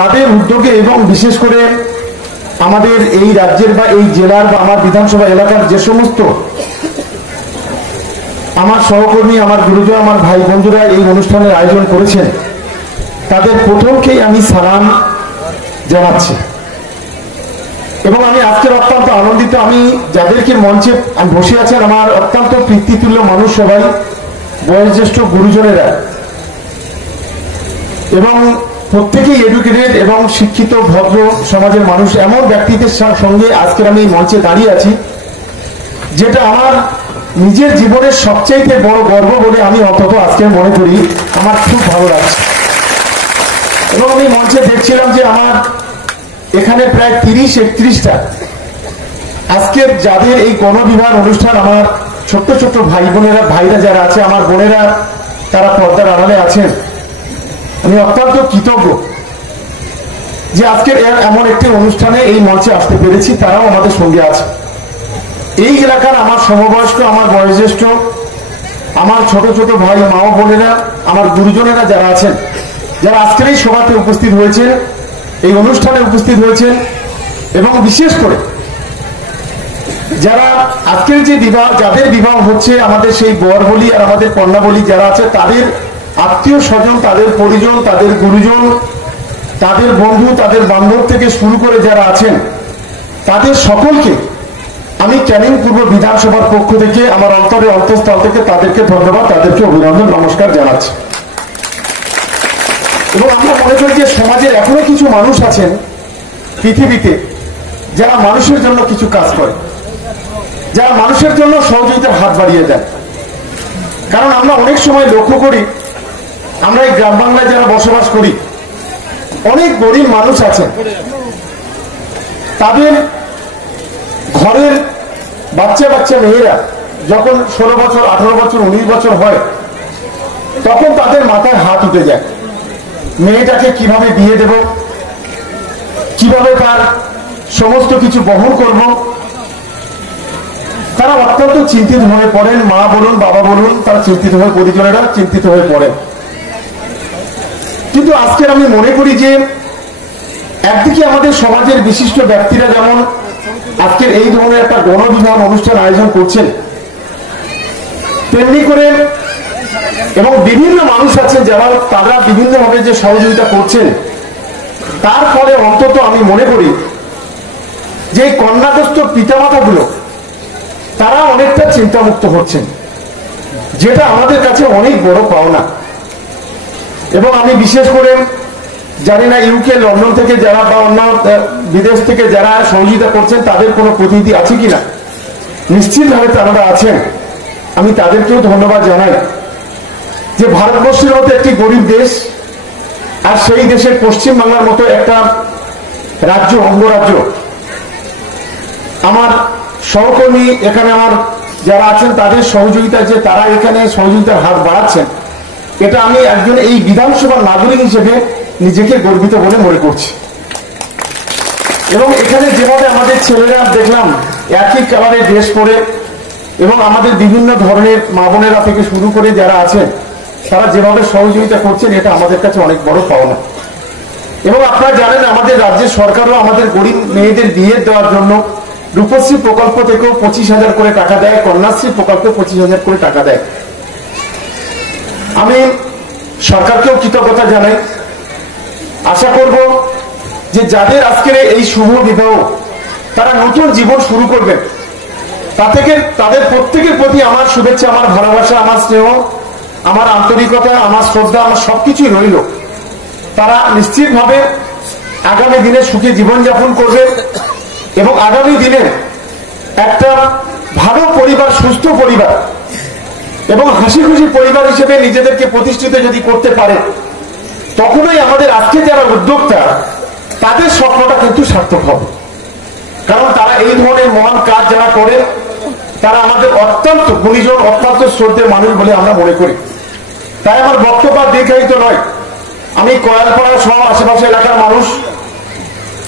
তাদের উদ্যোগে এবং বিশেষ করে আমাদের এই রাজ্যের বা এই জেলার বা আমার বিধানসভা এলাকার যে সমস্ত আমার সহকর্মী, আমার গুরুজন, আমার ভাই বন্ধুরা এই অনুষ্ঠানের আয়োজন করেছেন, তাদের প্রথমকেই আমি সালাম জানাচ্ছি। এবং আমি আজকের অত্যন্ত আনন্দিত, আমি যাদেরকে মঞ্চে বসে আছেন আমার অত্যন্ত পিতৃতুল্য মানুষ, সবাই বয়োজ্যেষ্ঠ গুরুজনেরা এবং প্রত্যেকেই এডুকেটেড এবং শিক্ষিত ভদ্র সমাজের মানুষ, এমন ব্যক্তিদের সঙ্গে আজকের আমি মঞ্চে দাঁড়িয়ে আছি, যেটা আমার নিজের জীবনের সবচাইতে বড় গর্ব বলে আমি অন্তত আজকে মনে করি। আমার খুব ভালো লাগছে। এবং আমি মঞ্চে দেখছিলাম যে আমার এখানে প্রায় 30-31টা আজকের যাদের এই গণবিবাহ অনুষ্ঠান, আমার ছোট্ট ছোট্ট ভাই বোনেরা, ভাইরা যারা আছে, আমার বোনেরা, তারা পর্দার আড়ালে আছেন। আমি অত্যন্ত কৃতজ্ঞ যে আজকের এমন একটি অনুষ্ঠানে এই মঞ্চে আসতে পেরেছি, তারাও আমাদের সঙ্গে আছে। এই এলাকার আমার সমবয়স্ক, আমার বয়োজ্যেষ্ঠ, আমার ছোট ছোট ভাই, মা ও বোনেরা, আমার গুরুজনেরা যারা আছেন, যারা আজকের এই সভাতে উপস্থিত হয়েছেন, এই অনুষ্ঠানে উপস্থিত হয়েছেন, এবং বিশেষ করে যারা আজকের যে বিবাহ, যাদের বিবাহ হচ্ছে, আমাদের সেই বর বলি আর আমাদের কন্যা বলি যারা আছে, তাদের আত্মীয় স্বজন, তাদের পরিজন, তাদের গুরুজন, তাদের বন্ধু, তাদের বান্ধব থেকে শুরু করে যারা আছেন, তাদের সকলকে আমি ক্যানিং পূর্ব বিধানসভার পক্ষ থেকে আমার অন্তরের অন্তঃস্থল থেকে তাদেরকে ধন্যবাদ, তাদেরকে অভিনন্দন, নমস্কার জানাচ্ছি। এবং আমরা মনে করি যে সমাজের এখনো কিছু মানুষ আছেন পৃথিবীতে যারা মানুষের জন্য কিছু কাজ করে, যারা মানুষের জন্য সহযোগিতার হাত বাড়িয়ে দেয়। কারণ আমরা অনেক সময় লক্ষ্য করি, আমরা এই গ্রাম বাংলায় যারা বসবাস করি, অনেক গরিব মানুষ আছেন, তাদের ঘরের বাচ্চা বাচ্চা মেয়েরা যখন 16 বছর, 18 বছর, 19 বছর হয়, তখন তাদের মাথায় হাত উঠে যায়, মেয়েটাকে কিভাবে বিয়ে দেব, কিভাবে তার সমস্ত কিছু বহন করব। তারা অত্যন্ত চিন্তিত হয়ে পড়েন, মা বলুন, বাবা বলুন, তারা চিন্তিত হয়ে, পরিজনেরা চিন্তিত হয়ে পড়েন। কিন্তু আজকের আমি মনে করি যে একদিকে আমাদের সমাজের বিশিষ্ট ব্যক্তিরা যেমন আজকের এই ধরনের একটা গণবিবাহ অনুষ্ঠান আয়োজন করছেন, তেমনি করে এবং বিভিন্ন মানুষ আছেন যারা তারা বিভিন্নভাবে যে সহযোগিতা করছেন, তার ফলে অন্তত আমি মনে করি যে এই কন্যাগ্রস্ত পিতামাতাগুলো তারা অনেকটা চিন্তামুক্ত হচ্ছেন, যেটা আমাদের কাছে অনেক বড় পাওনা। এবং আমি বিশেষ করে জানি না ইউকে, লন্ডন থেকে যারা বা অন্য বিদেশ থেকে যারা সহযোগিতা করছেন তাদের কোনো প্রতিনিধি আছে কিনা, নিশ্চিতভাবে তারা আছেন। আমি তাদেরকেও ধন্যবাদ জানাই যে ভারতবর্ষের মতো একটি গরিব দেশ, আর সেই দেশের পশ্চিমবাংলার মতো একটা রাজ্য, অঙ্গরাজ্য, আমার সহকর্মী এখানে আমার যারা আছেন তাদের সহযোগিতা, যে তারা এখানে সহযোগিতার হাত বাড়াচ্ছেন, এটা আমি একজন এই বিধানসভার নাগরিক হিসেবে নিজেকে গর্বিত বলে মনে করছি। এবং এখানে যেভাবে আমাদের ছেলেরা দেখলাম একই কালারের ড্রেস পরে, এবং আমাদের বিভিন্ন ধরনের মা বোনেরা থেকে শুরু করে যারা আছেন তারা যেভাবে সহযোগিতা করছেন, এটা আমাদের কাছে অনেক বড় পাওনা। এবং আপনারা জানেন আমাদের রাজ্যের সরকারও আমাদের গরিব মেয়েদের বিয়ে দেওয়ার জন্য রূপশ্রী প্রকল্প থেকেও 25,000 করে টাকা দেয়, কন্যাশ্রী প্রকল্পে 25,000 করে টাকা দেয়। আমি সরকারকেও কৃতজ্ঞতা জানাই। আশা করব যে যাদের আজকের এই শুভ বিবাহ, তারা নতুন জীবন শুরু করবেন, তাদের প্রত্যেকের প্রতি আমার শুভেচ্ছা, আমার ভালোবাসা, আমার স্নেহ, আমার আন্তরিকতা, আমার শ্রদ্ধা, আমার সবকিছুই রইল। তারা নিশ্চিতভাবে আগামী দিনে সুখী জীবনযাপন করবে এবং আগামী দিনে একটা ভালো পরিবার, সুস্থ পরিবার এবং হাসি খুশি পরিবার হিসেবে নিজেদেরকে প্রতিষ্ঠিত যদি করতে পারে, তখনই আমাদের আজকে যারা উদ্যোক্তা তাদের স্বপ্নটা কিন্তু সার্থক হবে। কারণ তারা এই ধরনের মহান কাজ যারা করে, তারা আমাদের অত্যন্ত গুণীজন, অত্যন্ত শ্রদ্ধেয় মানুষ বলে আমরা মনে করি। তাই আমার বক্তব্য দীর্ঘায়িত নয়। আমি কয়ালপাড়া সহ আশেপাশে এলাকার মানুষ,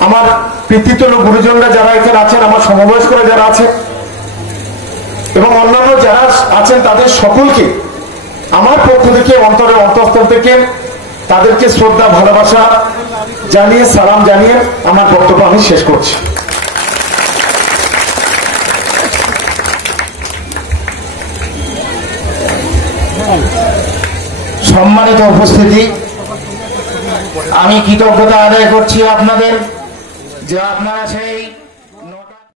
আমার পিতৃতুল্য গুরুজনরা যারা এখানে আছেন, আমার সমবয়স্করা যারা আছে এবং অন্যান্য যারা আছেন, তাদের সকলকে আমার পক্ষ থেকে, অন্তরের অন্তঃস্থল থেকে তাদেরকে শ্রদ্ধা ভালোবাসা জানিয়ে, সালাম জানিয়ে আমার বক্তব্য আমি শেষ করছি। সম্মানিত উপস্থিতি, আমি কৃতজ্ঞতা আদায় করছি আপনাদের যে আপনারা সেই